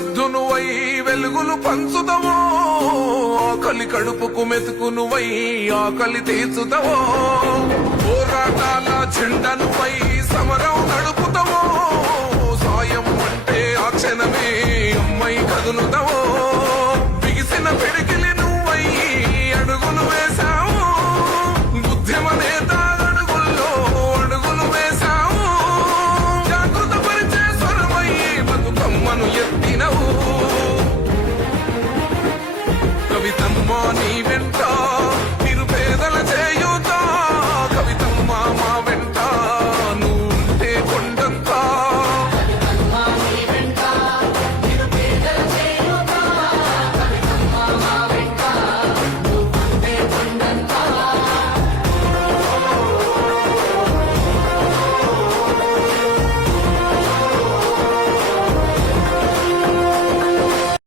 వెలుగొద్దు నువ్వై వెలుగులు పంచుతావో, ఆకలి కడుపుకు మెతుకు నువ్వై ఆకలి తీర్చుతావో, పోరాటాల జెండా నువ్వై సమరం నడుపుతావో, సాయం అంటే ఆ క్షణమే అమ్మై కదులుతావో, బిగిసిన పిడికిలి నువ్వై అడుగులు వేశావు, ఉద్యమ నేత అడుగుల్లో అడుగులు వేశావు, జాగృత పరిచే స్వరమై బతుకమ్మను ఎత్తినవు, కవితమ్మా నీవే